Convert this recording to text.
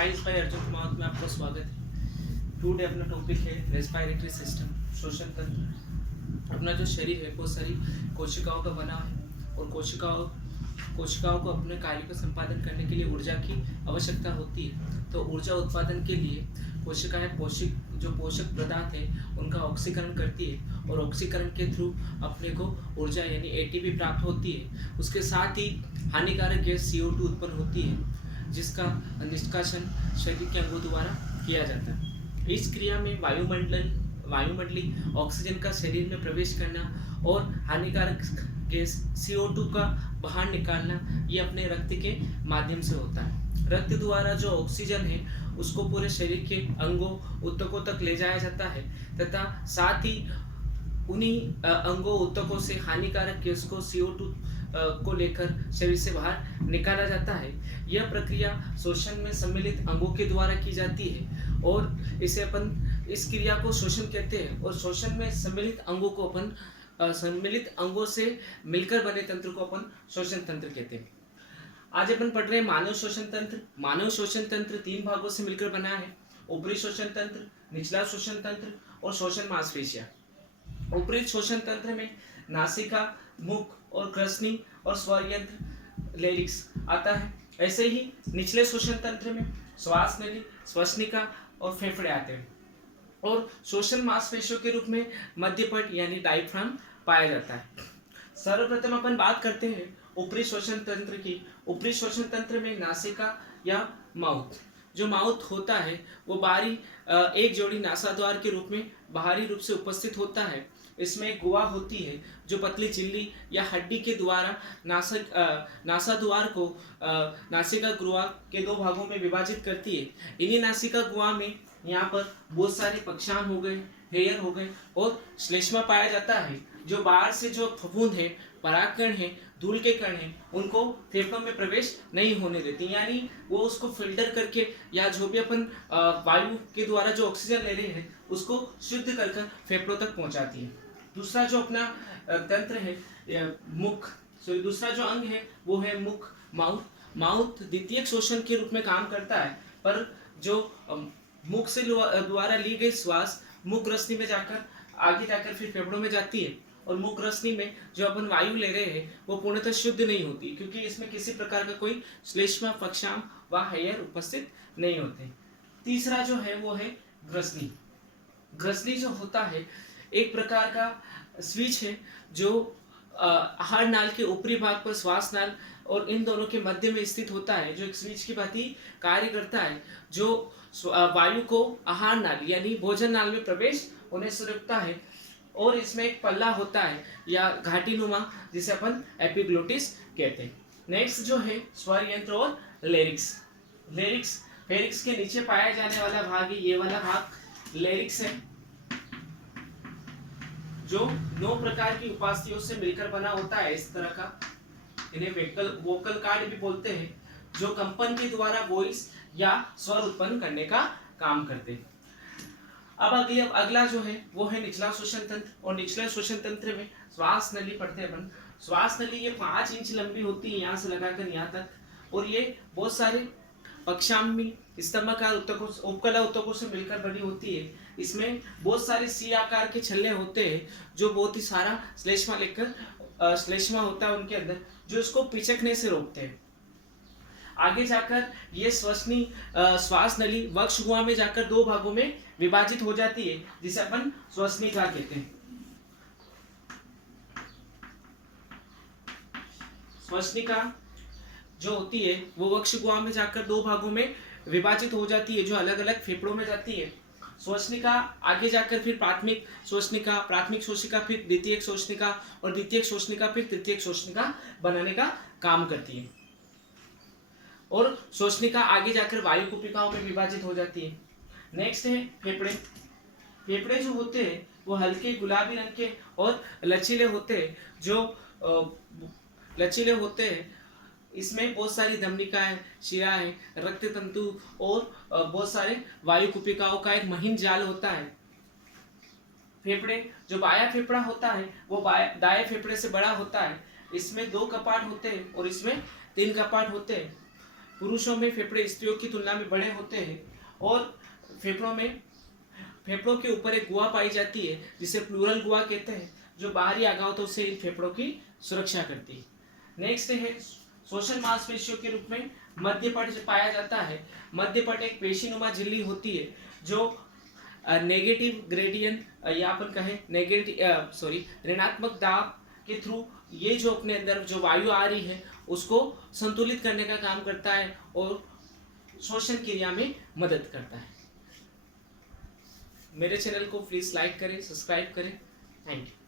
Guys भाई अर्जुन कुमार में आपका स्वागत है। टुडे अपना टॉपिक है रेस्पिरेटरी सिस्टम, श्वसन तंत्र। अपना जो शरीर है बहुत सारी कोशिकाओं का बना है और कोशिकाओं को अपने कार्य को संपादन करने के लिए ऊर्जा की आवश्यकता होती है। तो ऊर्जा उत्पादन के लिए कोशिकाएं पोषक पदार्थ है उनका ऑक्सीकरण करती है और ऑक्सीकरण के थ्रू अपने को ऊर्जा यानी एटीपी प्राप्त होती है। उसके साथ ही हानिकारक गैस CO2 उत्पन्न होती है जिसका निष्कासन शरीर के अंगों द्वारा किया जाता है। इस क्रिया में वायुमंडलीय ऑक्सीजन का शरीर में प्रवेश करना और हानिकारक गैस CO2 का बाहर निकालना ये अपने रक्त के माध्यम से होता है। रक्त द्वारा जो ऑक्सीजन है उसको पूरे शरीर के अंगों ऊतकों तक ले जाया जाता है तथा साथ ही उन्हीं अंगों ऊतकों से हानिकारक गैस को CO2 को लेकर शरीर से बाहर निकाला जाता है। यह प्रक्रिया श्वसन में सम्मिलित अंगों के द्वारा की जाती है और इसे अपन इस क्रिया को श्वसन कहते हैं। और श्वसन में सम्मिलित अंगों को अपन सम्मिलित अंगों से मिलकर बने तंत्र को अपन श्वसन तंत्र कहते हैं। आज अपन पढ़ रहे हैं मानव श्वसन तंत्र। मानव श्वसन तंत्र 3 भागों से मिलकर बना है: ऊपरी श्वसन तंत्र, निचला श्वसन तंत्र और श्वसन मांसपेशियां। ऊपरी श्वसन तंत्र में नासिका, मुख और ग्रसनी और स्वर यंत्र लेरिक्स आता है। ऐसे ही निचले श्वसन तंत्र में श्वास नली, श्वसनिका और फेफड़े आते हैं और श्वसन मांसपेशियों के रूप में मध्यपट यानी डायफ्राम पाया जाता है। सर्वप्रथम अपन बात करते हैं ऊपरी श्वसन तंत्र की। ऊपरी श्वसन तंत्र में नासिका या माउथ, जो माउथ होता है वो बाहरी एक जोड़ी नासाद्वार के रूप में बाहरी रूप से उपस्थित होता है। इसमें एक गुहा होती है जो पतली झिल्ली या हड्डी के द्वारा नासाद्वार को नासिका गुहा के 2 भागों में विभाजित करती है। इन्हीं नासिका गुहा में यहाँ पर बहुत सारे पक्षांग हो गए, हेयर हो गए और श्लेष्मा पाया जाता है। जो बाहर से जो फफूंद है, परागकण है, धूल के कण है, उनको फेफड़ों में प्रवेश नहीं होने देती, यानी वो उसको फिल्टर करके या जो भी अपन वायु के द्वारा जो ऑक्सीजन ले रहे हैं उसको शुद्ध कर फेफड़ों तक पहुंचाती है। दूसरा जो अपना तंत्र है दूसरा जो अंग है वो है मुख, माउथ द्वितीयक श्वसन के रूप में काम करता है, पर जो मुख से द्वारा ली गई श्वास मुख रश्मि में जाकर आगे जाकर फिर फेफड़ों में जाती है और मुख रश्मि में जो अपन वायु ले रहे हैं वो पूर्णतः शुद्ध नहीं होती क्योंकि इसमें किसी प्रकार का कोई श्लेष्मा, पक्षांग व हेयर उपस्थित नहीं होते। तीसरा जो है वो है ग्रसनी। ग्रसनी जो होता है एक प्रकार का स्विच है जो आहार नाल के ऊपरी भाग पर श्वास नाल और इन दोनों के मध्य में स्थित होता है, जो एक स्विच की भांति कार्य करता है, जो वायु को आहार नाल यानी भोजन नाल में प्रवेश होने से रोकता है। और इसमें एक पल्ला होता है या घाटीनुमा जिसे अपन एपिग्लोटिस कहते हैं। नेक्स्ट जो है स्वर यंत्र और लेरिक्स। फेरिक्स के नीचे पाया जाने वाला भाग है, ये वाला भाग लेरिक्स है, जो 9 प्रकार की उपास्थियों से मिलकर बना होता है। इस तरह का इन्हें वोकल कार्ड भी बोलते हैं, जो कंपन के द्वारा वॉइस या स्वर उत्पन्न करने का काम करते हैं। अब अगला जो है वो है निचला श्वसन तंत्र। और निचले श्वसन तंत्र में श्वास नली पढ़ते हैं अपन। श्वास नली ये 5 इंच लंबी होती है यहाँ से लगाकर यहाँ तक, और ये बहुत सारे पक्षांगी स्तंभाकार उपकला ऊतकों से मिलकर बनी होती है। इसमें बहुत सारे C आकार के छल्ले होते हैं जो बहुत ही सारा श्लेष्मा होता है उनके अंदर, जो इसको पिचकने से रोकते हैं। आगे जाकर ये श्वास नली वक्ष गुहा में जाकर 2 भागों में विभाजित हो जाती है जिसे अपन श्वसनिका कहते हैं। श्वसनिका जो होती है वो वक्ष गुहा में जाकर 2 भागों में विभाजित हो जाती है, जो अलग अलग फेफड़ों में जाती है। श्वसनिका आगे जाकर फिर प्राथमिक श्वसनिका फिर द्वितीयक श्वसनिका और द्वितीयक श्वसनिका फिर तृतीयक श्वसनिका बनाने का काम करती है। और श्वसनिका आगे जाकर वायु कुपिकाओं में विभाजित हो जाती है। नेक्स्ट है फेफड़े। फेफड़े जो होते हैं वो हल्के गुलाबी रंग के और लचीले होते हैं, इसमें बहुत सारी धमनिकाएं, शिराएं, रक्त तंतु और बहुत सारे वायु कुपिकाओं का एक महीन जाल होता है। फेफड़े जो बाया फेफड़ा होता है वो दाएं फेफड़े से बड़ा होता है। इसमें 2 कपाट होते हैं और इसमें 3 कपाट होते हैं। पुरुषों में फेफड़े स्त्रियों की तुलना में बड़े होते हैं और फेफड़ों के ऊपर एक गुहा पाई जाती है जिसे प्लूरल गुहा कहते हैं, जो बाहरी आघातों से इन फेफड़ों की सुरक्षा करती है। नेक्स्ट है सोशल मांसपेशियों के रूप में मध्यपट पाया जाता है। मध्यपट एक पेशीनुमा झिल्ली होती है जो नेगेटिव ग्रेडियंट या अपन कहें ऋणात्मक दाब के थ्रू ये जो अपने अंदर जो वायु आ रही है उसको संतुलित करने का काम करता है और श्वसन क्रिया में मदद करता है। मेरे चैनल को प्लीज लाइक करें, सब्सक्राइब करें। Thank you.